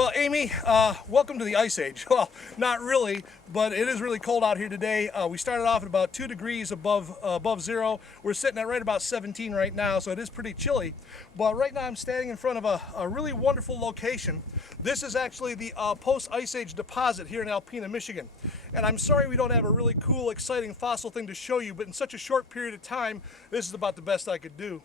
Well, Amy, welcome to the Ice Age. Well, not really, but it is really cold out here today. We started off at about 2 degrees above zero. We're sitting at right about 17 right now, so it is pretty chilly. But right now I'm standing in front of a really wonderful location. This is actually the post-Ice Age deposit here in Alpena, Michigan. And I'm sorry we don't have a really cool, exciting fossil thing to show you, but in such a short period of time, this is about the best I could do.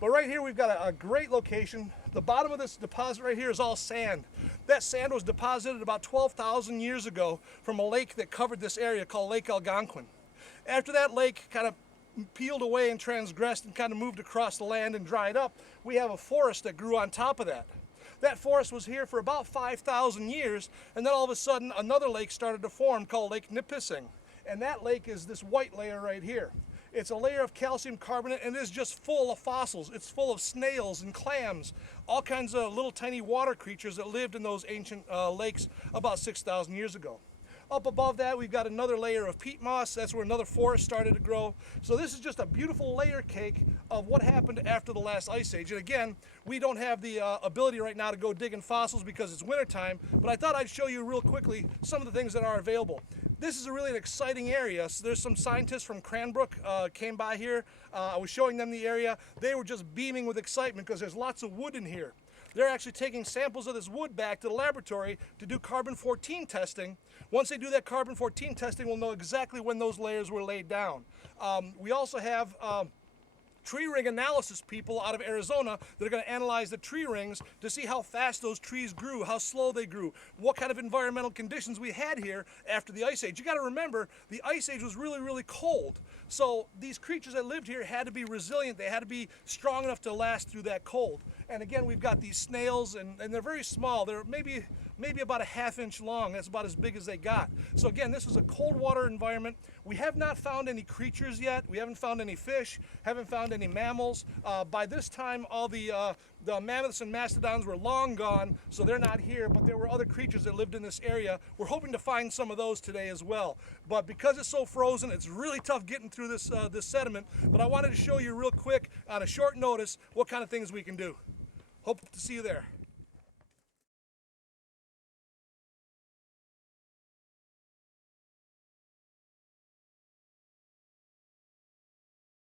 But right here we've got a great location. The bottom of this deposit right here is all sand. That sand was deposited about 12,000 years ago from a lake that covered this area called Lake Algonquin. After that lake kind of peeled away and transgressed and kind of moved across the land and dried up, we have a forest that grew on top of that. That forest was here for about 5,000 years, and then all of a sudden another lake started to form called Lake Nipissing. And that lake is this white layer right here. It's a layer of calcium carbonate, and it is just full of fossils. It's full of snails and clams, all kinds of little tiny water creatures that lived in those ancient lakes about 6,000 years ago. Up above that, we've got another layer of peat moss. That's where another forest started to grow. So this is just a beautiful layer cake of what happened after the last ice age. And again, we don't have the ability right now to go digging fossils because it's wintertime, but I thought I'd show you real quickly some of the things that are available. This is really an exciting area. So there's some scientists from Cranbrook came by here. I was showing them the area. They were just beaming with excitement because there's lots of wood in here. They're actually taking samples of this wood back to the laboratory to do carbon-14 testing. Once they do that carbon-14 testing, we'll know exactly when those layers were laid down. We also have tree ring analysis people out of Arizona that are going to analyze the tree rings to see how fast those trees grew, how slow they grew, what kind of environmental conditions we had here after the ice age. You got to remember, the ice age was really, really cold. So these creatures that lived here had to be resilient. They had to be strong enough to last through that cold. And again, we've got these snails, and they're very small. They're maybe about a ½ inch long. That's about as big as they got. So again, this was a cold water environment. We have not found any creatures yet. We haven't found any fish, haven't found any mammals. By this time, all the mammoths and mastodons were long gone, so they're not here, but there were other creatures that lived in this area. We're hoping to find some of those today as well. But because it's so frozen, it's really tough getting through this sediment. But I wanted to show you real quick on a short notice what kind of things we can do. Hope to see you there.